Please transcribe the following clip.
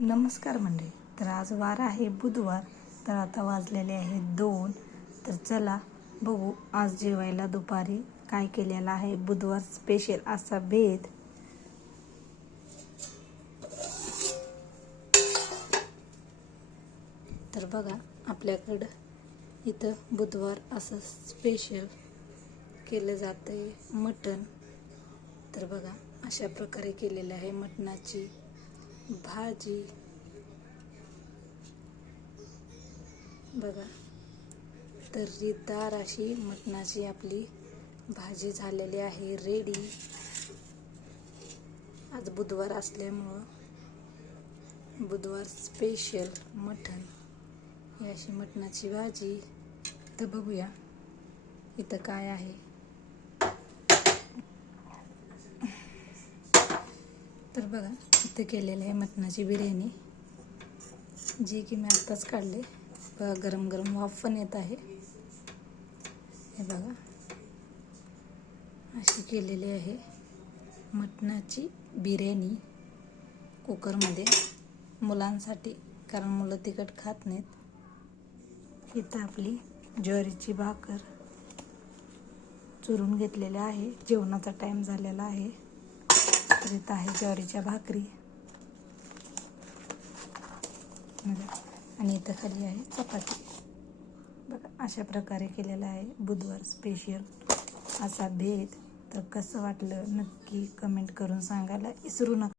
नमस्कार मंडळी. तर आज वार आहे बुधवार. तर आता वाजलेले आहेत 2. तर चला बघू आज जेवायला दुपारी काय केलेलं आहे. बुधवार स्पेशल असा बेत. तर बघा आपल्याकडं इथं बुधवार असं स्पेशल केलं जातंय मटण. तर बघा अशा प्रकारे केलेलं आहे मटणाची भाजी. बघा तर्रीदार अशी मटणाची आपली भाजी झालेली आहे रेडी. आज बुधवार असल्यामुळं बुधवार स्पेशल मटण ही अशी मटणाची भाजी. तर बघूया इथं काय आहे. तर बघा इथं केलेलं आहे मटणाची बिर्याणी, जी की मी आत्ताच काढले. बघा गरम गरम वाफ पण येत आहे. हे बघा अशी केलेली आहे मटणाची बिर्याणी कुकरमध्ये मुलांसाठी, कारण मुलं तिखट खात नाहीत. इथं आपली ज्वारीची भाकर चुरून घेतलेली आहे. जेवणाचा टाइम झालेला आहे. तर इथं आहे ज्वारीच्या भाकरी आणि इथं खाली आहे चपाती. बघा अशा प्रकारे केलेला आहे बुधवार स्पेशल असा बेत. तर कसं वाटलं नक्की कमेंट करून सांगायला विसरू नका.